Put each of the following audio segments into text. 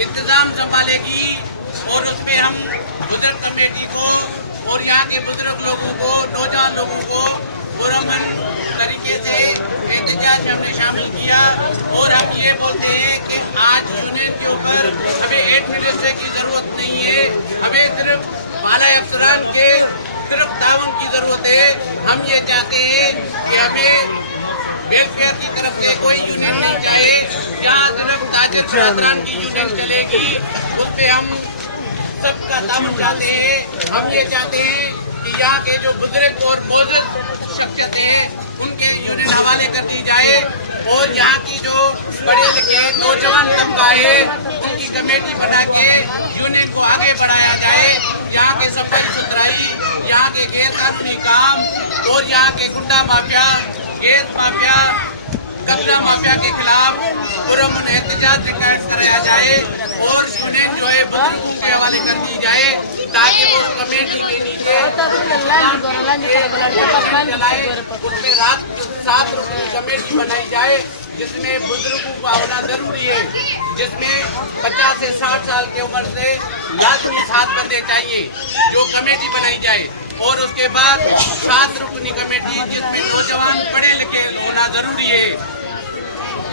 इंतजाम संभालेगी और उसमें हम बुजुर्ग कमेटी को और यहाँ के बुजुर्ग लोगों को, नौजवान लोगों को पुरअमन तरीके से एहतजाज में हमने शामिल किया। और हम ये बोलते हैं कि आज यूनियन के ऊपर हमें 8 मिनिस्टर की जरूरत नहीं है, हमें सिर्फ आला अफसरान के सिर्फ ताउन की जरूरत है। हम ये चाहते हैं कि हमें वेलफेयर की तरफ से कोई यूनियन नहीं चाहिए। जहाँ सिर्फ ताजिर बरादरान की यूनियन चलेगी उस पर हम सबका ताउन चाहते हैं। हम ये चाहते हैं कि यहाँ के जो बुजुर्ग और मौजूद शख्सियतें हैं उनके यूनियन हवाले कर दी जाए और यहाँ की जो पढ़े लिखे नौजवान तबका है उनकी कमेटी बना के यूनियन को आगे बढ़ाया जाए। यहाँ के सफाई सुथराई, यहाँ के गैर कानूनी काम और यहाँ के गुंडा माफिया, गैस माफिया, कब्जा माफिया के खिलाफ पुरअमन एहतजाज कराया जाए और यूनियन जो है बुजुर्गों के हवाले कर दी जाए ताकि वो कमेटी के नीचे उसमें रात 7 रुपये की कमेटी बनाई जाए जिसमें बुजुर्गों का होना जरूरी है, जिसमें 50 से 60 साल की उम्र से लाजमी 7 बंदे चाहिए जो कमेटी बनाई जाए। और उसके बाद 7 रुकनी कमेटी जिसमें नौजवान पढ़े लिखे होना जरूरी है।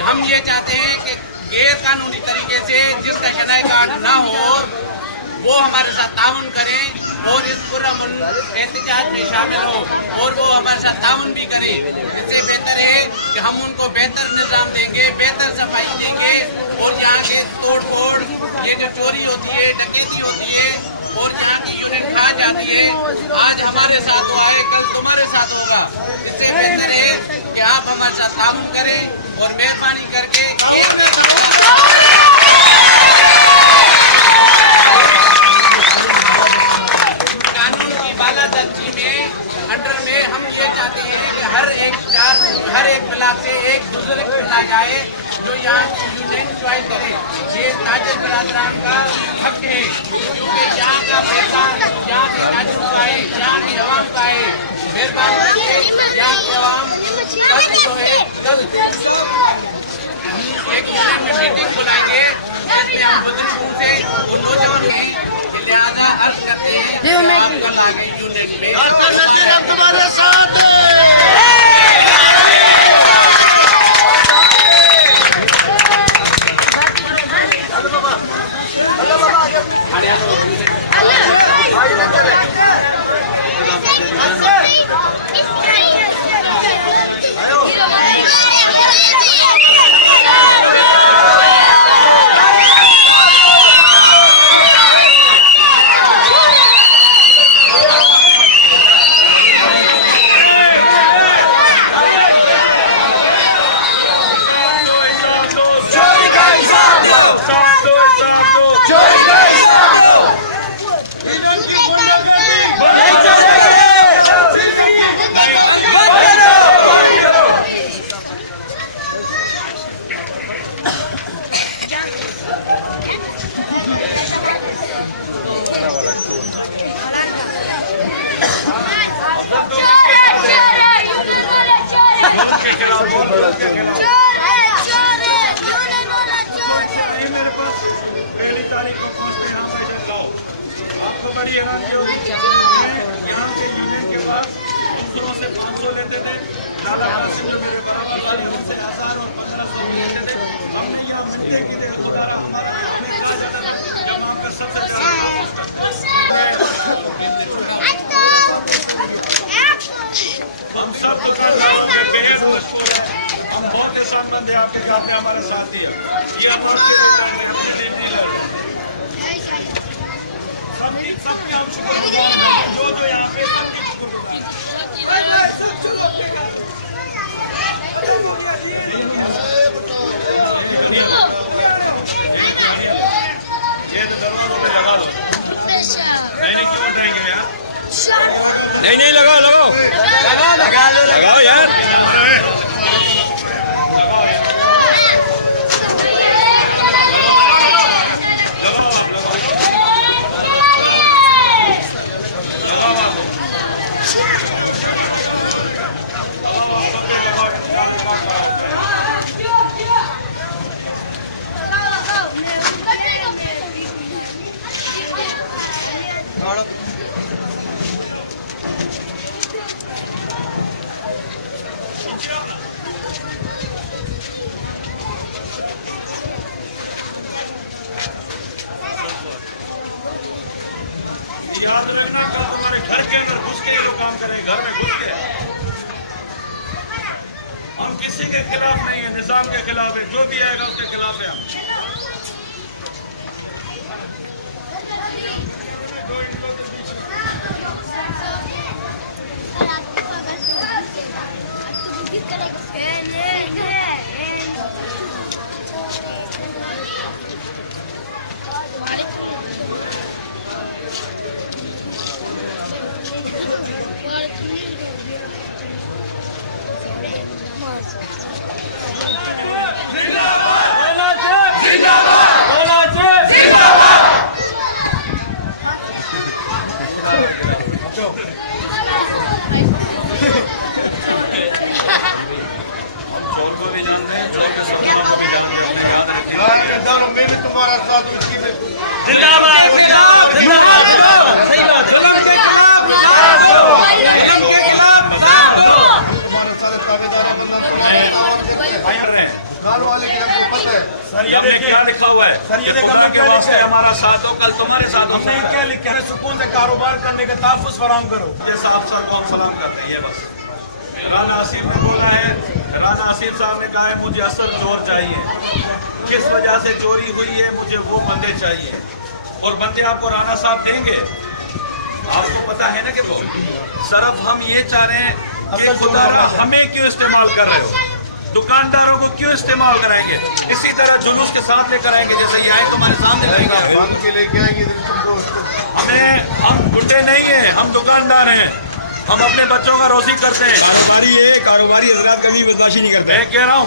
हम ये चाहते हैं कि गैर कानूनी तरीके से जिसका शनाख्त ना हो वो हमारे साथ ताउन करें और इस पुरअमन एहतजाज में शामिल हो और वो हमारे साथ ताउन भी करें। इससे बेहतर है कि हम उनको बेहतर निज़ाम देंगे, बेहतर सफाई देंगे और यहाँ के तोड़ फोड़, ये जो चोरी होती है, डकैती होती है और यहाँ की यूनियन खा जाती है, आज हमारे साथ हुआ है कल तुम्हारे साथ होगा। इससे बेहतर है कि आप हमारे साथ ताउन करें और मेहरबानी करके कानून की बालादर्जी में अंडर में हम ये चाहते हैं कि हर एक ब्लॉक से एक बुजुर्ग चुना जाए जो यहाँ की यूनियन ज्वाइन करे। ये ताजिर बरादरान का हक है क्योंकि यहाँ का पैसा यहाँ के ताजिर का है, यहाँ की आवाम का है। मेहरबानी करके यहाँ की आवाम कल जो है कल हम एक यूनियन में मीटिंग बुलाएंगे जिसमें हम बुजुर्गों से और नौजवान हैं लिहाजा अर्ज करते हैं आप कल आ गए यूनियन में तुम्हारे साथ आपको बड़ी हैरानी होगी। यहाँ के यूनियन के पास दूसरों से 500 लेते थे, लाला कासिम जो मेरे बराबर वाले उनसे 1000 और 1500 लेते थे। हमने यहाँ मिलने के लिए गुजारा हमारा हमें कहा जाता था जब आपका सबसे हम सब दुकानदारों के बेहद मशहूर है। हम बहुत ही संबंध है आपके साथ में हमारा साथी है। ये सबके हम शुक्रगुजार हैं जो यहाँ पे सबके शुक्रगुजार। ये तो दरवाजों पे लगा लो। नहीं क्यों उठाएंगे यार? नहीं लगाओ लगाओ यार। याद रखना कल तुम्हारे घर के अंदर घुस के ये लोग काम करेंगे, घर में घुस के। हम किसी के खिलाफ नहीं है, निजाम के खिलाफ है, जो भी आएगा उसके खिलाफ है हम। मैं भी तुम्हारा साथ उसकी जिंदाबाद सही बात है। तुम्हारे सारे ताबेदार वाले की हमको पता है। सर ये देखिए क्या लिखा हुआ है। सर ये देखिए के वास्ते हमारा साथ हो, कल तुम्हारे साथ हमने क्या लिखा है? सुकून से कारोबार करने का तहफ़्फ़ुज़ फराहम करो। ये साहब सर को हम सलाम करते हैं। ये बस राना आसिफ ने बोला है, राना आसिफ साहब ने कहा है मुझे असल चोर चाहिए, किस वजह से चोरी हुई है मुझे वो बंदे चाहिए, और बंदे आपको राना साहब देंगे। आपको पता है ना कि वो सिर्फ हम ये चाह रहे हैं कि खुदारा हमें क्यों इस्तेमाल कर रहे हो, दुकानदारों को क्यों इस्तेमाल कराएंगे, इसी तरह जुलूस के साथ लेकर आएंगे जैसे ये आए तुम्हारे सामने करेंगे। बंद के लेके आएंगे तुमको। हम गुंडे नहीं हैं, हम दुकानदार हैं, हम अपने बच्चों का रोजी करते हैं। कारोबारी हजरात कभी बदमाशी नहीं करते। मैं कह रहा हूँ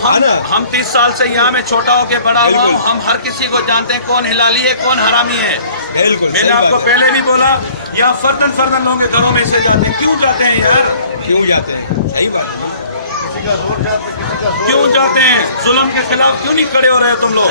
हम 30 साल से यहाँ में छोटा होके बड़ा हुआ हूँ, हम हर किसी को जानते हैं कौन हिलाली है कौन हरामी है। बिल्कुल मैंने आपको पहले भी बोला, यहाँ फर्दन लोगों के घरों में से जाते हैं। क्यों जाते हैं यार, क्यों जाते हैं? सही बात है। किसी का जोर जाता, किसी का जोर क्यों जाते हैं? जुल्म के खिलाफ क्यों नहीं खड़े हो रहे हो तुम लोग?